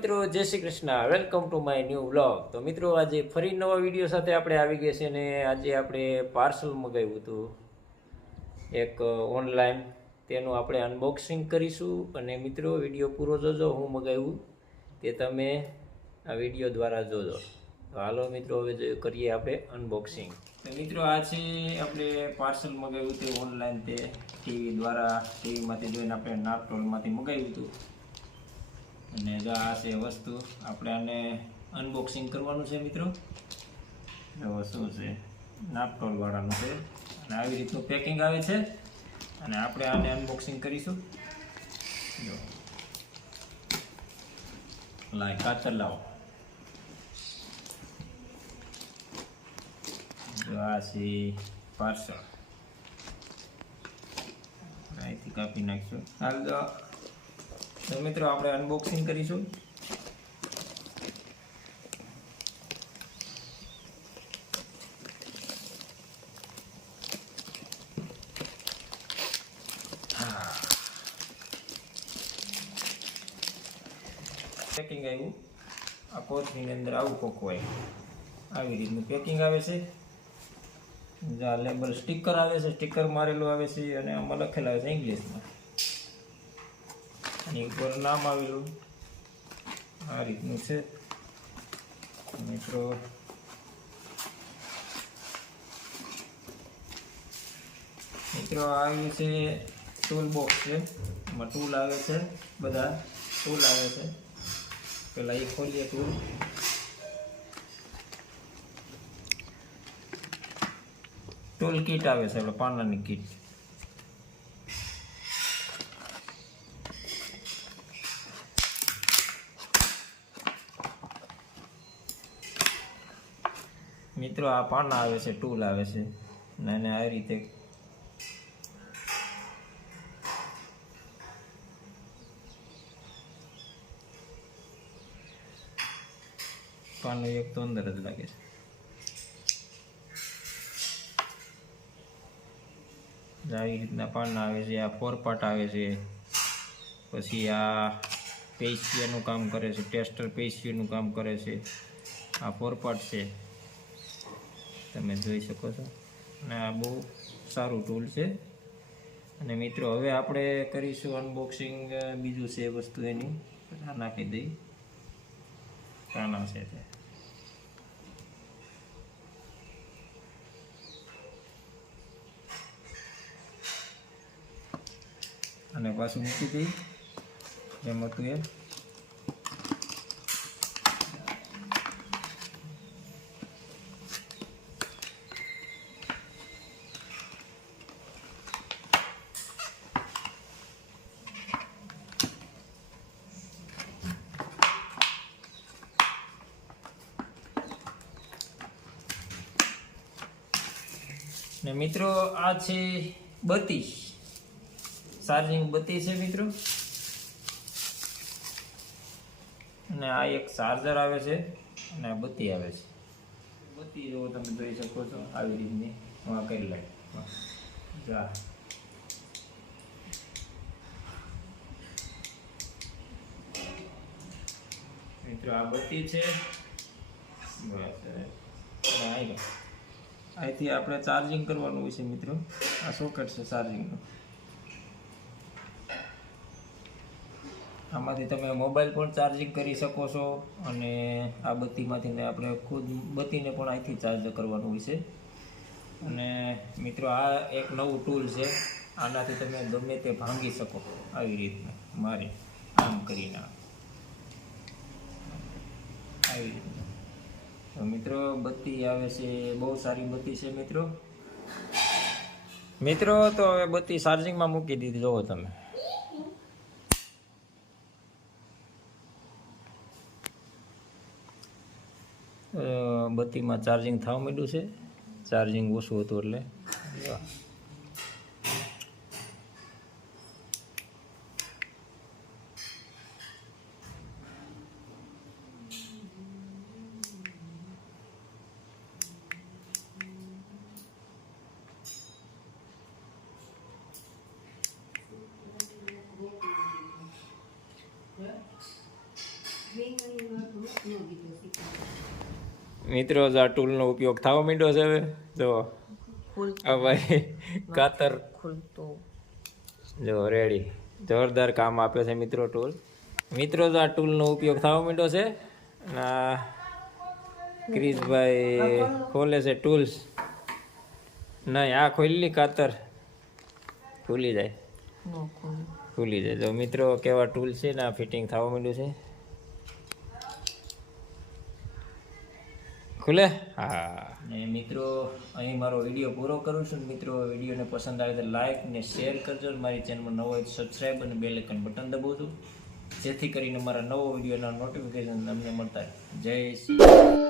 મિત્રો, જય Shri Krishna. Welcome to my new vlog. તો મિત્રો, આજે ફરી નવા વિડીયો સાથે આપણે આવી ગયા છે અને આજે આપણે પાર્સલ મગાવ્યું હતું એક ઓનલાઈન. તેનું આપણે અનબોક્સિંગ કરીશું અને મિત્રો વિડીયો પૂરો જોજો. હું મગાવ્યું તે તમે આ વિડીયો દ્વારા જોજો. તો હાલો મિત્રો, હવે કરીએ આપણે અનબોક્સિંગ. તો મિત્રો, આ છે આપણે પાર્સલ મગાવ્યું તે ઓનલાઈન, તે ટીવી દ્વારા, ટીવીમાંથી જોઈને આપણે નાપટોલમાંથી મગાવ્યું હતું. અને જો આ છે વસ્તુ, આપણે આને અનબોક્સિંગ કરવાનું છે મિત્રો. જો શું છે, નાપટોલ વાળાનું છે અને આવી રીતનું પેકિંગ આવે છે અને આપણે આને અનબોક્સિંગ કરીશું. જો લાય કાતર લાવો. જો આ છે પાર્સલ, અહીંથી કાપી નાખીશું. હાલ તો મિત્રો, આપણે અનબોક્સિંગ કરીશું. પેકિંગ આવ્યું આ કોથળીની અંદર, આવું કોક હોય, આવી રીતનું પેકિંગ આવે છે. આ લેબલ સ્ટીકર આવે છે, સ્ટીકર મારેલું આવે છે અને આમાં લખેલા આવે છે ઇંગ્લિશમાં. એની ઉપર નામ આવેલું આ રીતનું છે મિત્રો. આ આવ્યું છે ટૂલ બોક્સ છે, એમાં ટૂલ આવે છે, બધા ટૂલ આવે છે. પેલા એ ખોલીએ ટૂલ. ટૂલ કીટ આવે છે, એટલે પાનાની કીટ. મિત્રો, આ પાના આવે છે, ટૂલ આવે છે અને આ રીતે પાનું એક તો અંદર જ લાગે છે. આવી રીતના પાના આવે છે. આ ફોરપાટ આવે છે. પછી આ પેશિયાનું કામ કરે છે, ટેસ્ટર પેશિયાનું કામ કરે છે. આ ફોરપાટ છે, તમે જોઈ શકો છો. અને આ બહુ સારું ટૂલ છે. અને મિત્રો, હવે આપણે કરીશું અનબોક્સિંગ. બીજું છે વસ્તુ એની, આ નાખી દઈ. કાના છે તે, અને પાછું મૂકી દઈ જેમ હતું એ. ને મિત્રો, આ છે બત્તી, ચાર્જિંગ બત્તી છે મિત્રો. અને આ એક ચાર્જર આવે છે અને આ બત્તી આવે છે. બત્તી જો તમે જોઈ શકો છો, આવી રીતની આ કરી લાઈટ. જા મિત્રો, આ બત્તી છે. અહીંથી આપણે ચાર્જિંગ કરવાનું હોય છે મિત્રો. આ સોકેટ છે ચાર્જિંગનું. આમાંથી તમે મોબાઈલ પણ ચાર્જિંગ કરી શકો છો અને આ બત્તીમાંથી આપણે ખુદ બત્તીને પણ અહીંથી ચાર્જ કરવાનું હોય છે. અને મિત્રો, આ એક નવું ટૂલ છે. આનાથી તમે ગમે તે ભાંગી શકો આવી રીતના. મારે આમ કરીને આવી રીતના. તો મિત્રો, બત્તી આવે છે, બહુ સારી બત્તી છે મિત્રો. તો હવે બત્તી ચાર્જિંગમાં મૂકી દીધી. જોવો તમે, બત્તીમાં ચાર્જિંગ થવા માંડ્યું છે. ચાર્જિંગ ઓછું હતું એટલે ring મિત્રો આ ટૂલનો ઉપયોગ થવા માંડ્યો છે હવે જો આ ભાઈ કાતર જો રેડી જોરદાર કામ આપે છે મિત્રો ટૂલ. મિત્રો આ ટૂલનો ઉપયોગ થવા માંડ્યો છે. આ ક્રિશભાઈ ખોલે છે ટૂલ્સ. નહીં આ ખોલી કાતર ખુલી જાય જો મિત્રો કેવા ટૂલ છે ને આ ફિટિંગ થવા માંડ્યું છે. ખુલે હા. ને મિત્રો અહીં મારો વિડીયો પૂરો કરું છું. મિત્રો વિડીયોને પસંદ આવે તો લાઈક ને શેર કરજો. મારી ચેનલમાં નવો હોય તો સબસ્ક્રાઈબ અને બેલ આઇકન બટન દબાવજો જેથી કરીને મારા નવો વિડીયોના નોટિફિકેશન તમને મળતા રહે. જય શ્રી